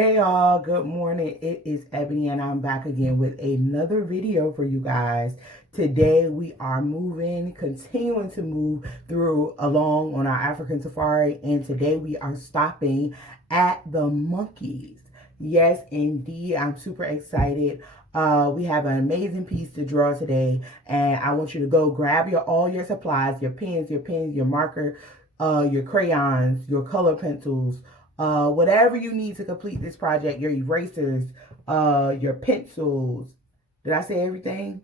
Hey y'all, good morning. It is Ebony and I'm back again with another video for you guys. Today we are continuing to move through along on our African safari, and today we are stopping at the monkeys. Yes, indeed. I'm super excited. We have an amazing piece to draw today, and I want you to go grab all your supplies, your pens, your marker, your crayons, your color pencils, whatever you need to complete this project, your erasers, your pencils. Did I say everything?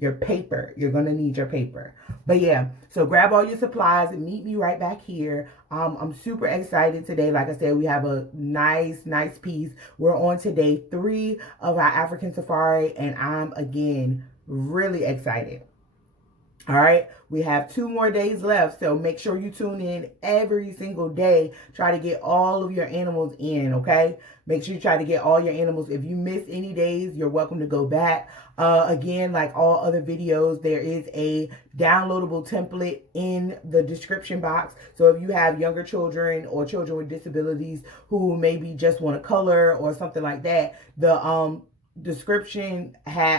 Your paper. You're going to need your paper. But yeah, so grab all your supplies and meet me right back here. I'm super excited today. Like I said, we have a nice piece. We're on today 3 of our African safari, and I'm, again, really excited. All right, we have 2 more days left, so make sure you tune in every single day. Try to get all of your animals in, okay? Make sure you try to get all your animals. If you miss any days, you're welcome to go back. Again, like all other videos, there is a downloadable template in the description box. So if you have younger children or children with disabilities who maybe just want to color or something like that, the description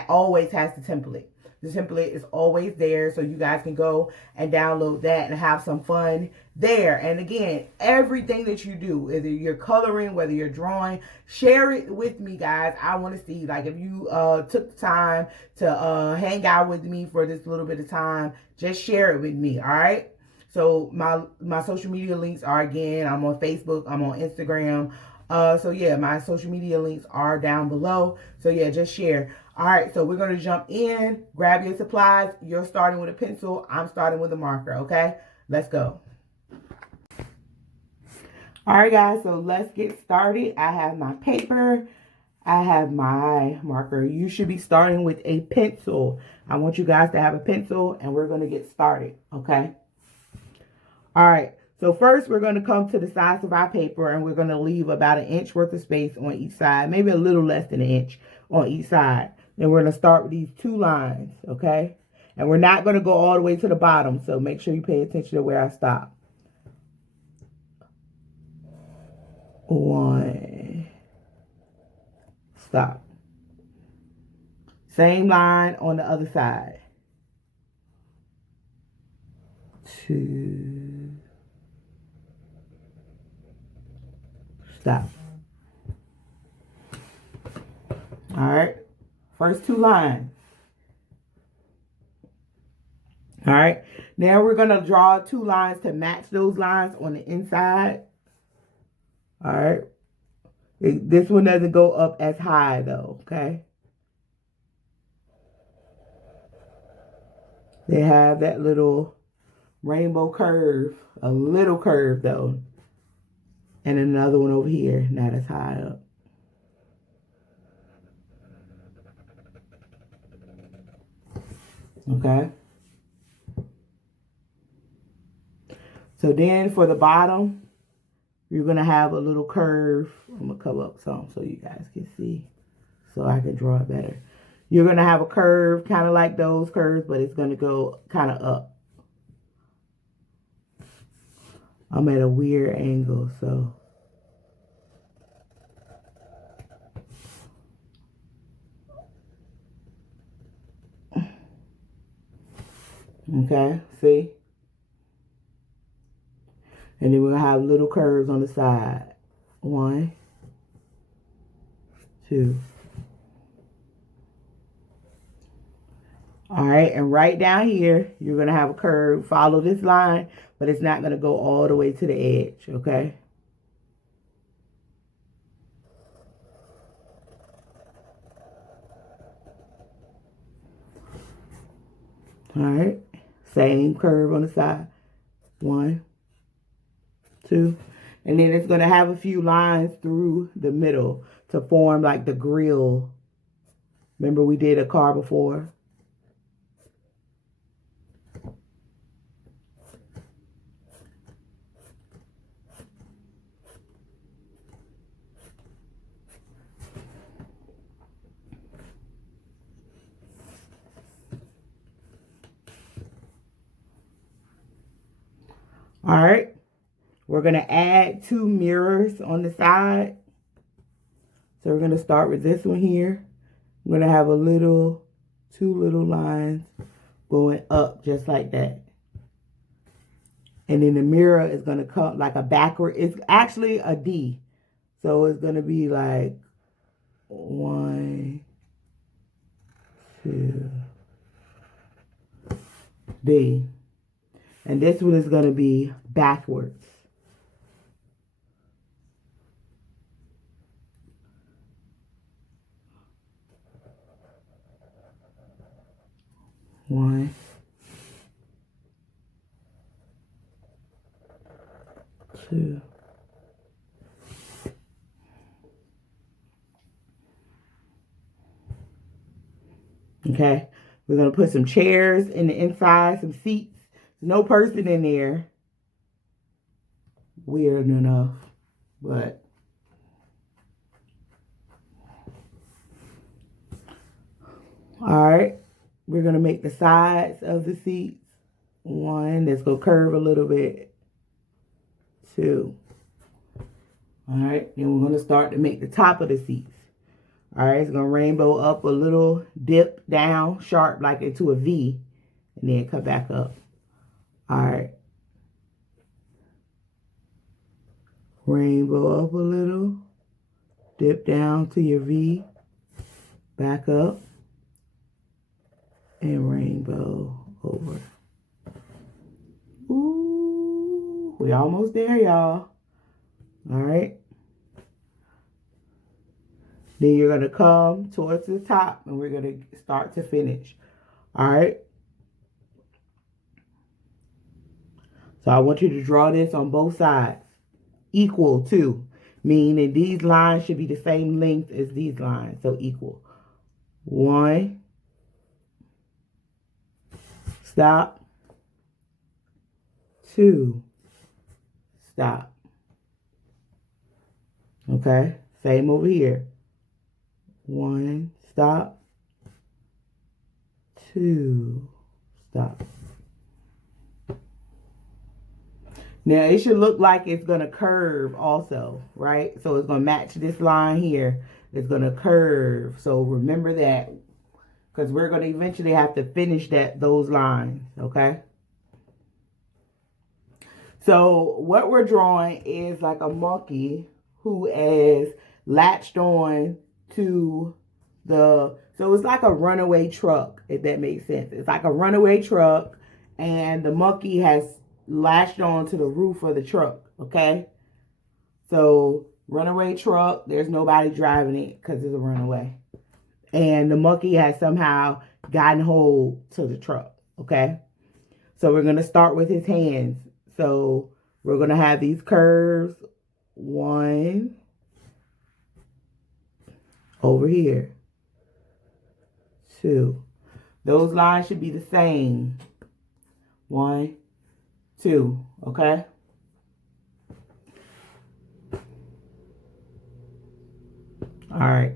always has the template. The template is always there, so you guys can go and download that and have some fun there. And again, everything that you do, whether you're coloring, whether you're drawing, share it with me, guys. I want to see, like, if you took the time to hang out with me for this little bit of time, just share it with me, all right? So my social media links are, again, I'm on Facebook, I'm on Instagram. So yeah, my social media links are down below. So yeah, just share. All right, so we're going to jump in, grab your supplies. You're starting with a pencil. I'm starting with a marker, okay? Let's go. All right, guys, so let's get started. I have my paper. I have my marker. You should be starting with a pencil. I want you guys to have a pencil, and we're going to get started, okay? All right, so first we're going to come to the sides of our paper, and we're going to leave about 1 inch worth of space on each side, maybe a little less than 1 inch on each side. Then we're going to start with these 2 lines, okay? And we're not going to go all the way to the bottom, so make sure you pay attention to where I stop. 1, stop. Same line on the other side. 2, stop. All right, first 2 lines. All right, now we're going to draw 2 lines to match those lines on the inside. All right, this one doesn't go up as high though, okay? They have that little rainbow curve, a little curve though. And another one over here, not as high up. Okay. So then for the bottom, you're going to have a little curve. I'm going to cover up some so you guys can see, so I can draw it better. You're going to have a curve kind of like those curves, but it's going to go kind of up. I'm at a weird angle, so. Okay, see? And then we're going to have little curves on the side. 1, 2. All right, and right down here, you're going to have a curve. Follow this line, but it's not going to go all the way to the edge, okay? All right, same curve on the side. 1, 2. And then it's going to have a few lines through the middle to form like the grill. Remember we did a car before? All right, we're going to add 2 mirrors on the side. So we're going to start with this one here. I'm going to have two little lines going up just like that. And then the mirror is going to come like a backward. It's actually a D. So it's going to be like 1, 2, D. And this one is going to be backwards. One, two. Okay, we're going to put some chairs in the inside, some seats. No person in there. Weird enough, but all right. We're going to make the sides of the seats. 1, let's go curve a little bit. 2. All right, then we're going to start to make the top of the seats. All right, it's going to rainbow up a little, dip down, sharp like into a V, and then come back up. All right. Rainbow up a little, dip down to your V, back up, and rainbow over. Ooh, we almost there, y'all. All right. Then you're going to come towards the top, and we're going to start to finish. All right. So I want you to draw this on both sides. Equal to, meaning these lines should be the same length as these lines. So equal. 1. Stop. 2. Stop. Okay. Same over here. 1. Stop. 2. Stop. Now, it should look like it's going to curve also, right? So it's going to match this line here. It's going to curve. So remember that, because we're going to eventually have to finish those lines, okay? So what we're drawing is like a monkey who is latched on to so it's like a runaway truck, if that makes sense. It's like a runaway truck, and the monkey has latched on to the roof of the truck, okay? So runaway truck, there's nobody driving it because it's a runaway. And the monkey has somehow gotten hold to the truck, okay? So we're going to start with his hands. So we're going to have these curves. 1 over here. 2. Those lines should be the same. 1, 2, okay? All right.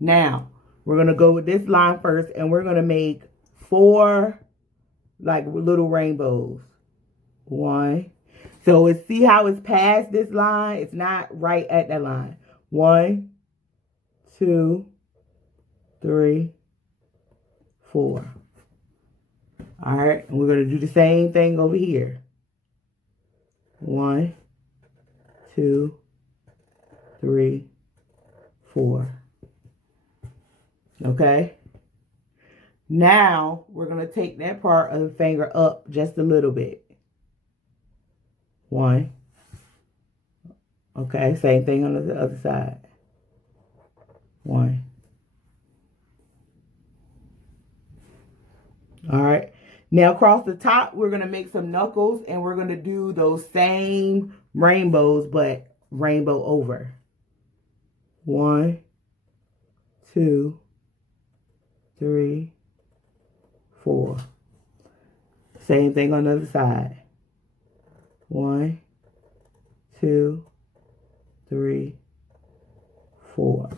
Now, we're going to go with this line first, and we're going to make 4 like little rainbows. 1. So see how it's past this line? It's not right at that line. 1, 2, 3, 4. All right, and we're going to do the same thing over here. 1, 2, 3, 4. Okay. Now we're going to take that part of the finger up just a little bit. 1. Okay, same thing on the other side. 1. All right. Now across the top, we're going to make some knuckles, and we're going to do those same rainbows, but rainbow over. 1, 2, 3, 4. Same thing on the other side. 1, 2, 3, 4.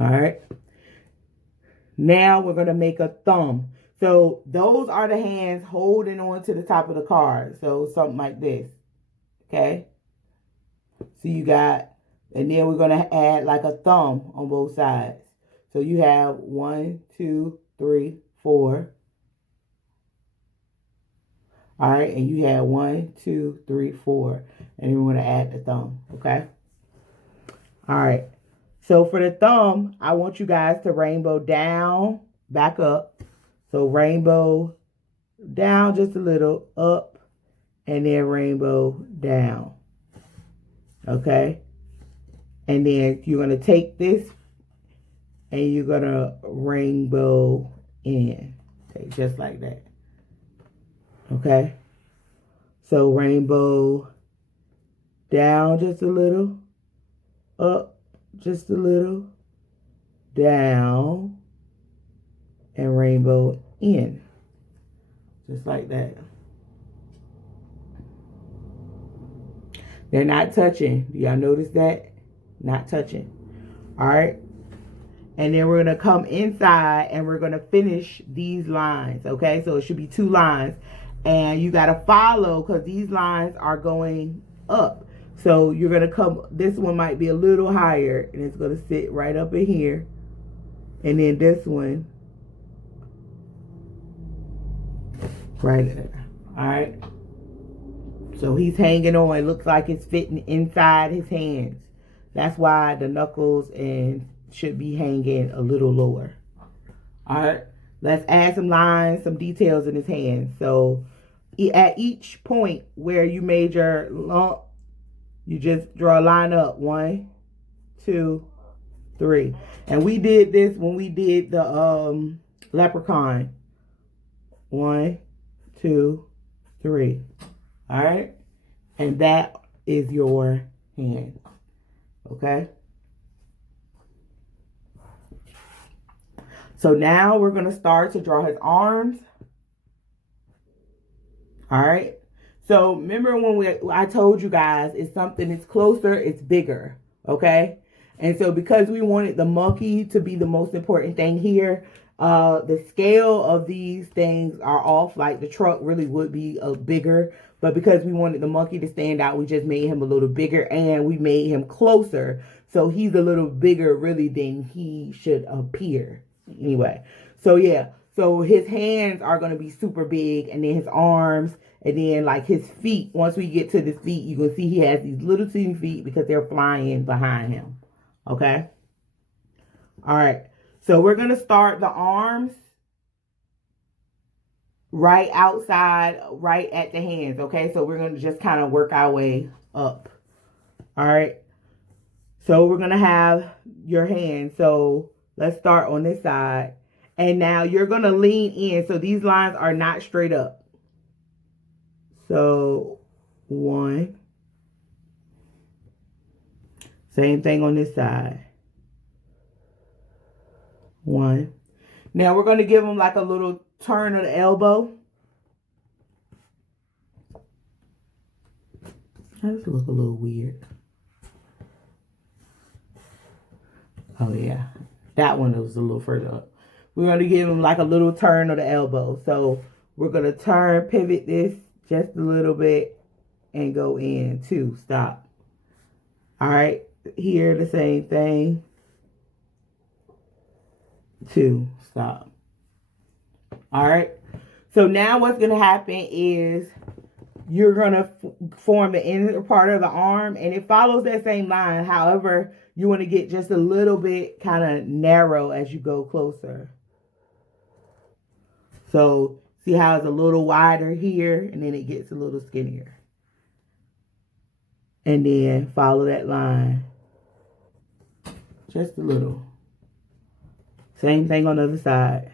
All right. Now we're going to make a thumb. So those are the hands holding on to the top of the card. So something like this. Okay. So you got And then we're going to add like a thumb on both sides. So you have 1, 2, 3, 4. All right, and you have 1, 2, 3, 4. And then we're going to add the thumb, okay? All right. So for the thumb, I want you guys to rainbow down, back up. So rainbow down just a little, up, and then rainbow down. Okay? And then you're going to take this and you're going to rainbow in. Okay, just like that. Okay? So rainbow down just a little, up just a little, down, and rainbow in. Just like that. They're not touching. Do y'all notice that? Not touching. All right. And then we're going to come inside and we're going to finish these lines. Okay. So it should be 2 lines. And you got to follow because these lines are going up. So you're going to come, this one might be a little higher and it's going to sit right up in here. And then this one right there. All right. So he's hanging on. It looks like it's fitting inside his hands. That's why the knuckles and should be hanging a little lower. All right. Let's add some lines, some details in his hands. So at each point where you made your lump, you just draw a line up. 1, 2, 3. And we did this when we did the leprechaun. 1, 2, 3. All right. And that is your hand. Okay. So now we're going to start to draw his arms. All right. So remember when I told you guys it's something that's closer, it's bigger. Okay. And so because we wanted the monkey to be the most important thing here, the scale of these things are off. Like the truck really would be bigger. But because we wanted the monkey to stand out, we just made him a little bigger and we made him closer. So he's a little bigger really than he should appear. Anyway, so yeah. So his hands are going to be super big and then his arms and then like his feet. Once we get to his feet, you can see he has these little teeny feet because they're flying behind him. Okay. All right. So we're going to start the arms right outside, right at the hands. Okay. So we're going to just kind of work our way up. All right. So we're going to have your hand. So let's start on this side. And now you're going to lean in. So these lines are not straight up. So 1. Same thing on this side. 1. Now we're going to give them like a little turn of the elbow. That just look a little weird. Oh yeah, that one was a little further up. We're going to give him like a little turn of the elbow. So we're going to turn, pivot this just a little bit and go in. 2, stop. All right, here the same thing. 2, stop. All right. So now what's going to happen is you're going to form the inner part of the arm and it follows that same line. However, you want to get just a little bit kind of narrow as you go closer. So see how it's a little wider here and then it gets a little skinnier. And then follow that line. Just a little. Same thing on the other side.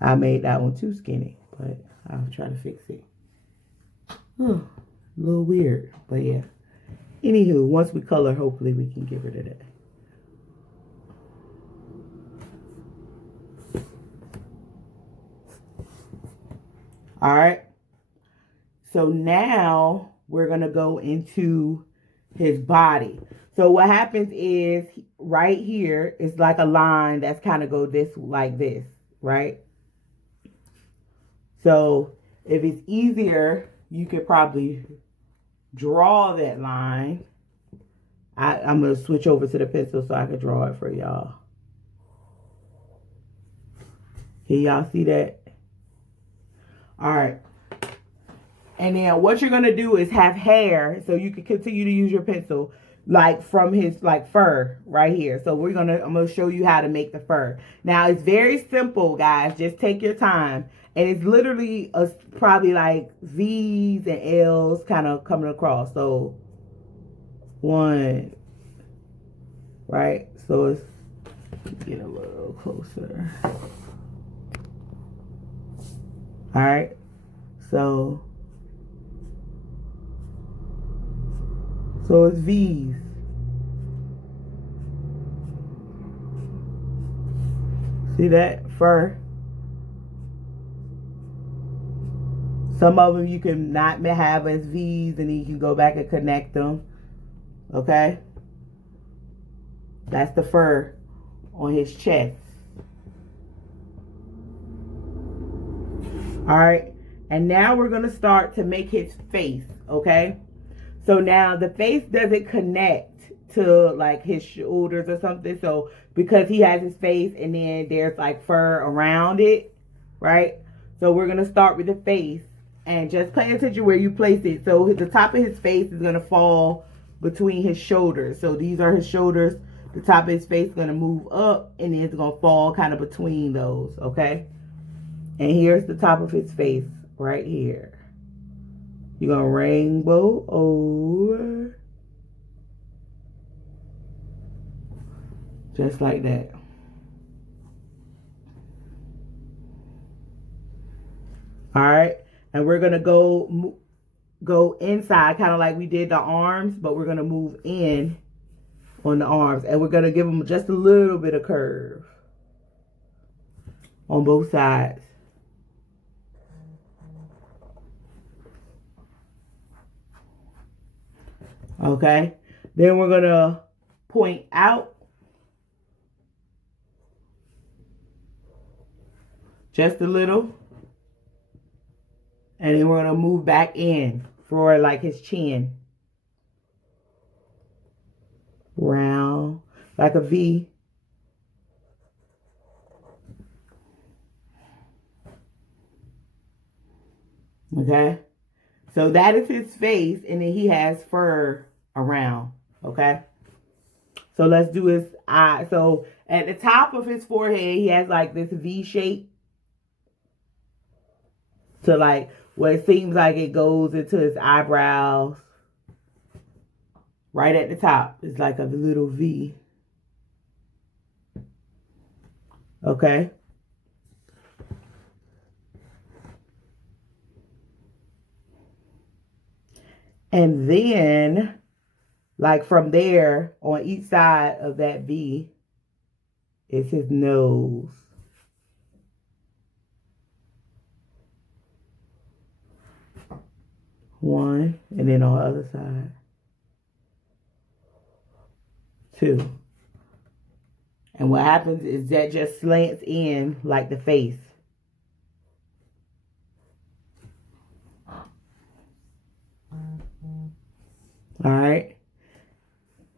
I made that one too skinny, but I'll try to fix it. A little weird, but yeah. Anywho, once we color, hopefully we can get rid of that. All right. So now we're going to go into his body. So what happens is right here is like a line that's kind of go this like this, right? So if it's easier, you could probably draw that line. I'm going to switch over to the pencil so I can draw it for y'all. Can y'all see that? All right. And then what you're going to do is have hair so you can continue to use your pencil like from his like fur right here. So I'm going to show you how to make the fur. Now it's very simple, guys. Just take your time. And it's literally probably like V's and L's kind of coming across. So one, right? So it's get a little closer. All right. So it's V's. See that? Fur. Some of them you can not have as V's and then you can go back and connect them. Okay? That's the fur on his chest. Alright? And now we're going to start to make his face. Okay? So now the face doesn't connect to like his shoulders or something. So because he has his face and then there's like fur around it. Right? So we're going to start with the face. And just pay attention where you place it. So the top of his face is going to fall between his shoulders. So these are his shoulders. The top of his face is going to move up. And then it's going to fall kind of between those. Okay? And here's the top of his face right here. You're going to rainbow over. Just like that. Alright? And we're going to go inside, kind of like we did the arms, but we're going to move in on the arms. And we're going to give them just a little bit of curve on both sides. Okay? Then we're going to point out just a little. And then we're going to move back in for like his chin. Round, like a V. Okay? So that is his face, and then he has fur around. Okay? So let's do his eye. So at the top of his forehead, he has like this V shape. To like where it seems like it goes into his eyebrows. Right at the top. It's like a little V. Okay. And then, like from there, on each side of that V, is his nose. One, and then on the other side. Two. And what happens is that just slants in like the face. Alright.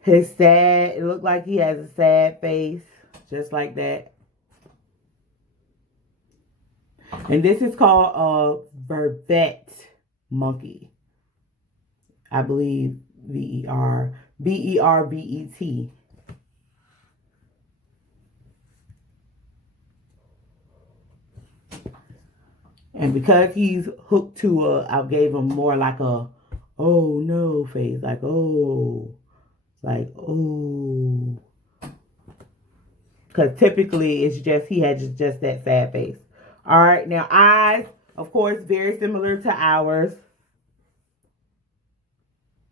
His sad, it looked like he has a sad face. Just like that. And this is called a vervet monkey. I believe B-E-R-B-E-T. And because he's hooked to I gave him more like a, oh no face. Like, oh. Like, oh. Because typically it's just, he had just that sad face. All right, now eyes, of course, very similar to ours.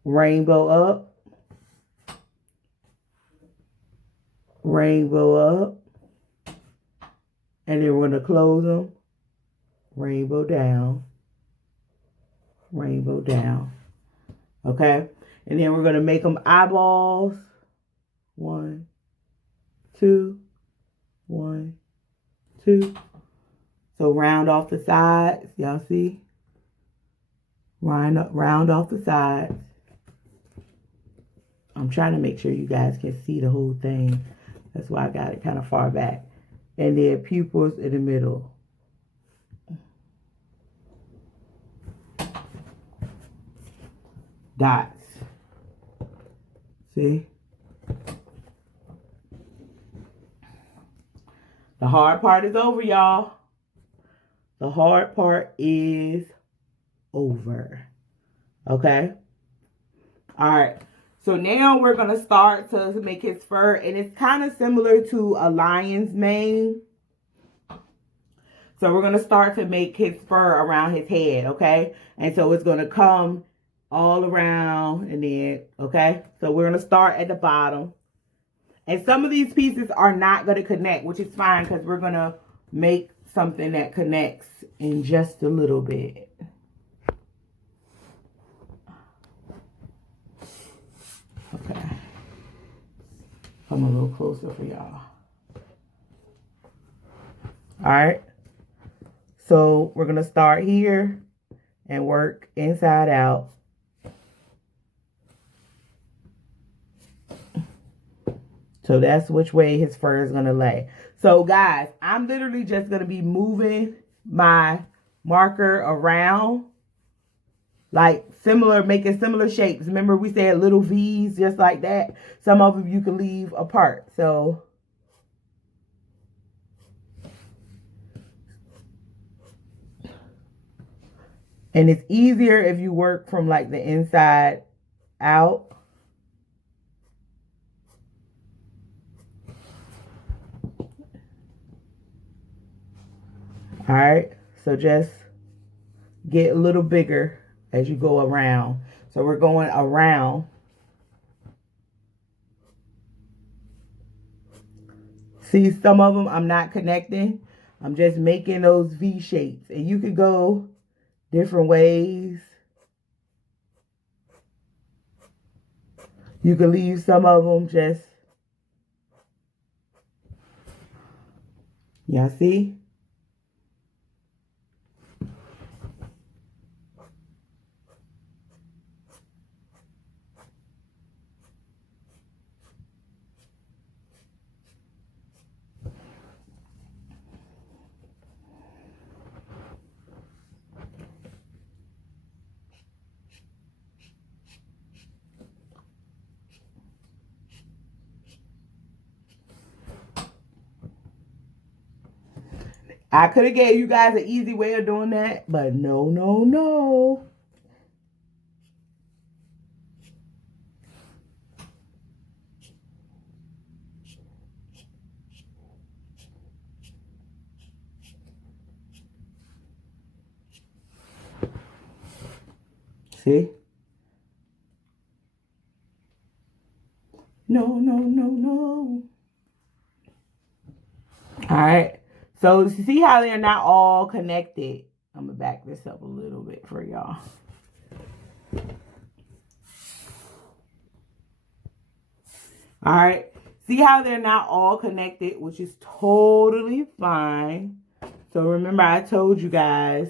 Rainbow up. Rainbow up. And then we're going to close them. Rainbow down. Rainbow down. Okay? And then we're going to make them eyeballs. 1, 2. 1, 2. So round off the sides. Y'all see? Round off the sides. I'm trying to make sure you guys can see the whole thing. That's why I got it kind of far back. And then pupils in the middle. Dots. See? The hard part is over, y'all. The hard part is over. Okay? All right. So now we're going to start to make his fur. And it's kind of similar to a lion's mane. So we're going to start to make his fur around his head. Okay? And so it's going to come all around and then, okay? So we're going to start at the bottom. And some of these pieces are not going to connect, which is fine because we're going to make something that connects in just a little bit. Okay. Come a little closer for y'all. All right. So we're going to start here and work inside out. So that's which way his fur is going to lay. So guys, I'm literally just going to be moving my marker around. Like similar, making similar shapes. Remember we said little V's just like that. Some of them you can leave apart. So and it's easier if you work from like the inside out. All right, so just get a little bigger as you go around. So we're going around. See, some of them I'm not connecting. I'm just making those V shapes. And you could go different ways. You can leave some of them just, y'all see? I could have gave you guys an easy way of doing that, but no, no, no. See? No, no, no, no. All right. So see how they're not all connected? I'm going to back this up a little bit for y'all. All right. See how they're not all connected, which is totally fine. So remember I told you guys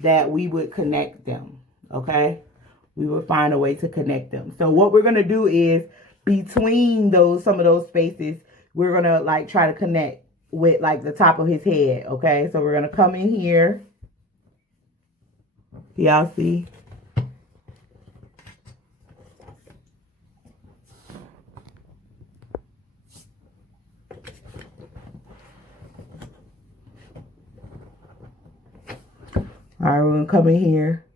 that we would connect them. Okay. We would find a way to connect them. So what we're going to do is between some of those spaces, we're going to like try to connect with like the top of his head. Okay. So we're going to come in here. Y'all see? All right, we're going to come in here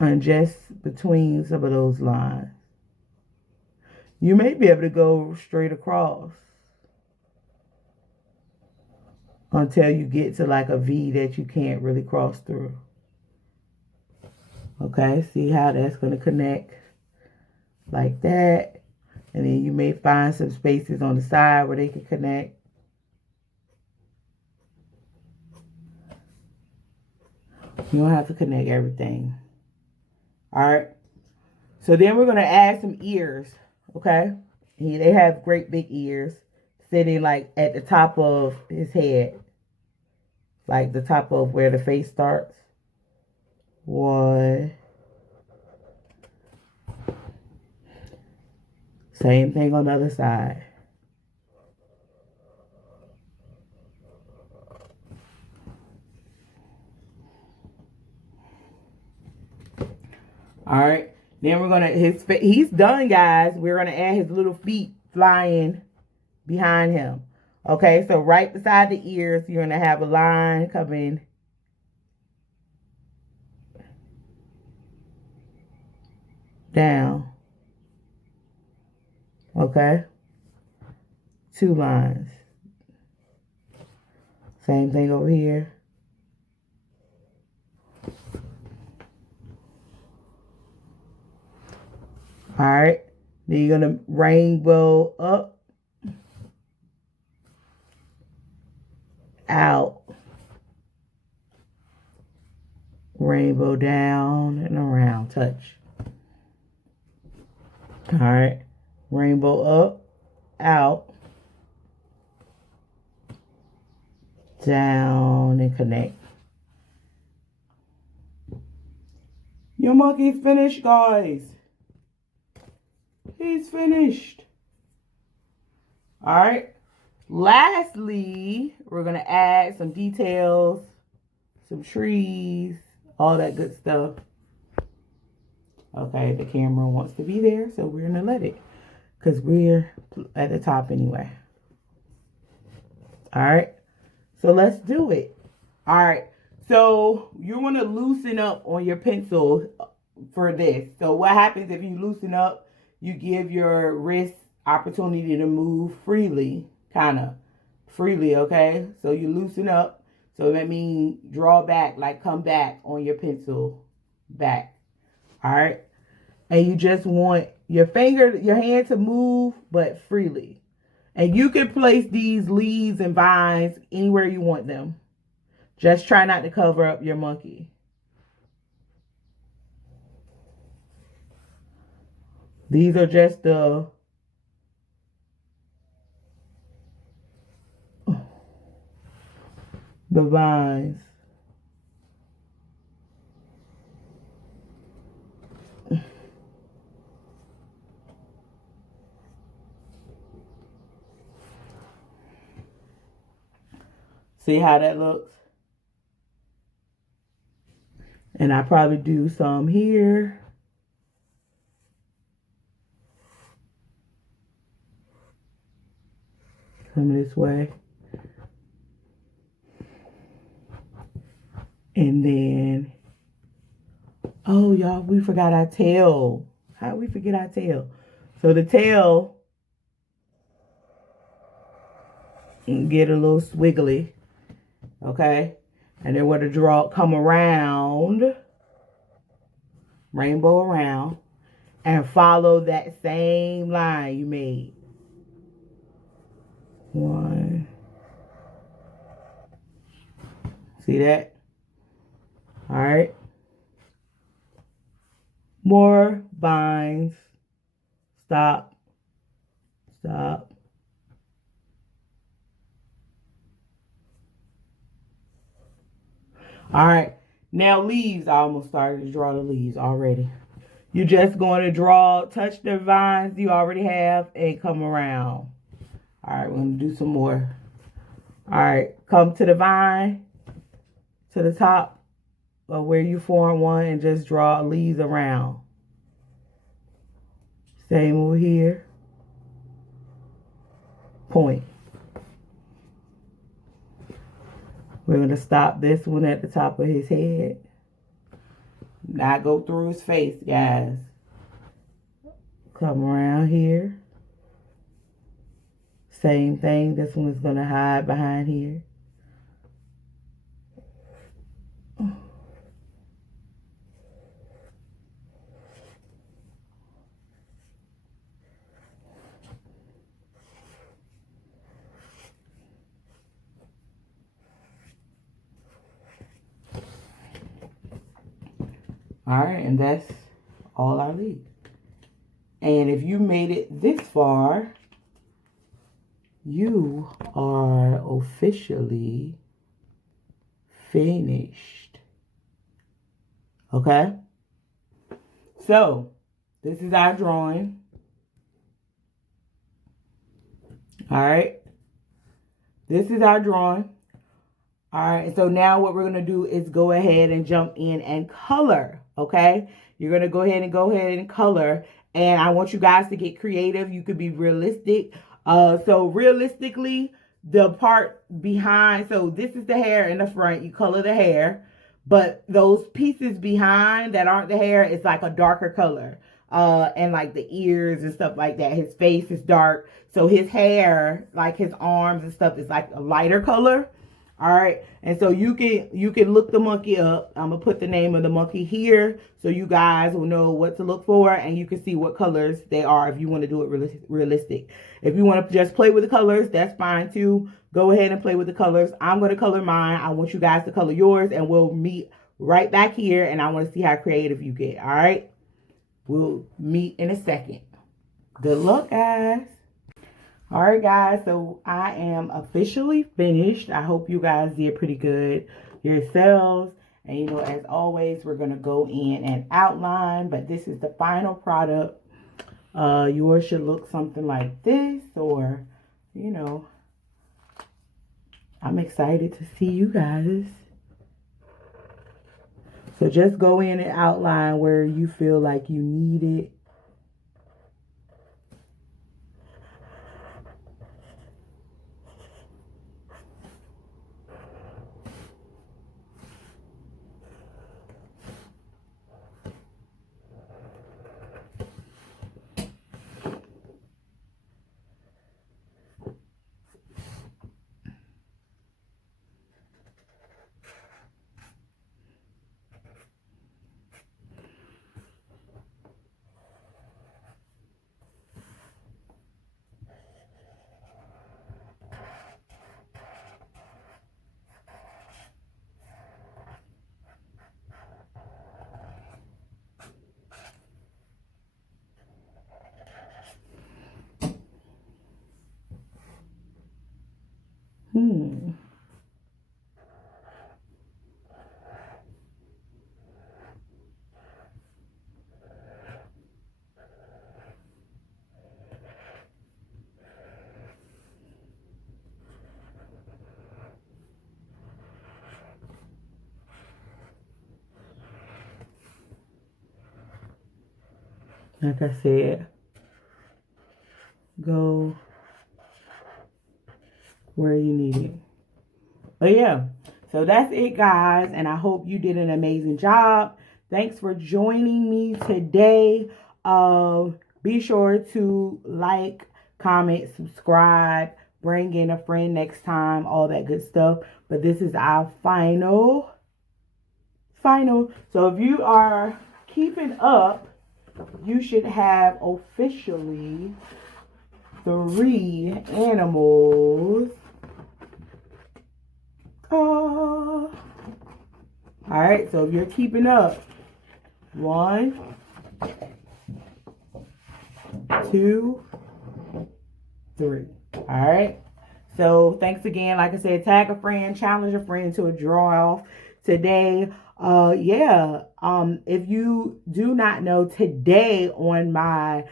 and just between some of those lines. You may be able to go straight across until you get to like a V that you can't really cross through. Okay, see how that's going to connect like that. And then you may find some spaces on the side where they can connect. You don't have to connect everything. All right. So then we're going to add some ears. Okay. They have great big ears sitting like at the top of his head. Like the top of where the face starts. 1, Same thing on the other side. All right. Then we're gonna he's done, guys. We're gonna add his little feet flying behind him. Okay, so right beside the ears, you're gonna have a line coming down. Okay, 2 lines. Same thing over here. All right, then you're gonna rainbow up, out, rainbow down and around, touch. All right, rainbow up, out, down, and connect. Your monkey's finished, guys. He's finished. All right. Lastly, we're going to add some details, some trees, all that good stuff. Okay, the camera wants to be there, so we're going to let it because we're at the top anyway. All right. So let's do it. All right. So you want to loosen up on your pencil for this. So what happens if you loosen up? You give your wrist opportunity to move freely, kind of freely, okay? So you loosen up. So that means draw back, like come back on your pencil, back. All right? And you just want your hand to move, but freely. And you can place these leaves and vines anywhere you want them. Just try not to cover up your monkey. These are just the vines. See how that looks? And I probably do some here. Come this way. And then, oh, y'all, we forgot our tail. How did we forget our tail? So the tail, get a little swiggly, okay? And then we're to draw, come around, rainbow around, and follow that same line you made. 1. See that? All right. More vines. Stop. Stop. All right. Now leaves. I almost started to draw the leaves already. You're just going to touch the vines you already have and come around. All right, we're going to do some more. All right, come to the vine, to the top of where you form one and just draw leaves around. Same over here. Point. We're going to stop this one at the top of his head. Not go through his face, guys. Come around here. Same thing. This one is going to hide behind here. All right, and that's all I leave. And if you made it this far, you are officially finished. Okay? So, this is our drawing. All right. This is our drawing. All right. So now what we're going to do is go ahead and jump in and color. Okay. You're going to go ahead and color. And I want you guys to get creative. You could be realistic. So realistically, the part behind, so this is the hair in the front. You color the hair. But those pieces behind that aren't the hair, it's like a darker color. And like the ears and stuff like that. His face is dark. So his hair, like his arms and stuff, is like a lighter color. All right. And so you can look the monkey up. I'm going to put the name of the monkey here so you guys will know what to look for, and you can see what colors they are if you want to do it realistic. If you want to just play with the colors, that's fine too. Go ahead and play with the colors. I'm going to color mine. I want you guys to color yours, and we'll meet right back here, and I want to see how creative you get. All right. We'll meet in a second. Good luck, guys. All right, guys, so I am officially finished. I hope you guys did pretty good yourselves. And, you know, as always, we're going to go in and outline, but this is the final product. Yours should look something like this, or, you know, I'm excited to see you guys. So just go in and outline where you feel like you need it. Like I said, go where you need it. But yeah, so that's it, guys. And I hope you did an amazing job. Thanks for joining me today. Be sure to like, comment, subscribe, bring in a friend next time, all that good stuff. But this is our final. So if you are keeping up, you should have officially 3 animals. All right, so if you're keeping up, 1, 2, 3. All right. So thanks again. Like I said, tag a friend, challenge a friend to a draw off today. If you do not know, today on my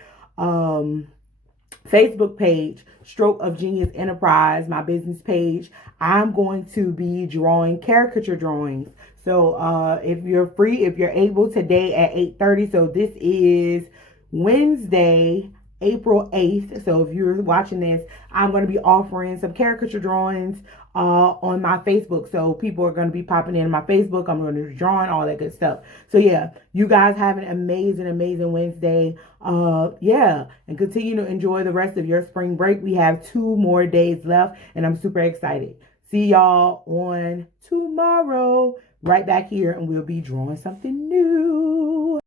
Facebook page, Stroke of Genius Enterprise, my business page, I'm going to be drawing caricature drawings. So if you're free, if you're able, today at 8:30. So this is Wednesday, April 8th. So if you're watching this, I'm going to be offering some caricature drawings on my Facebook. So people are going to be popping in my Facebook. I'm going to be drawing all that good stuff. So yeah, you guys have an amazing Wednesday. And continue to enjoy the rest of your spring break. We have 2 more days left, and I'm super excited. See y'all on tomorrow, right back here, and we'll be drawing something new.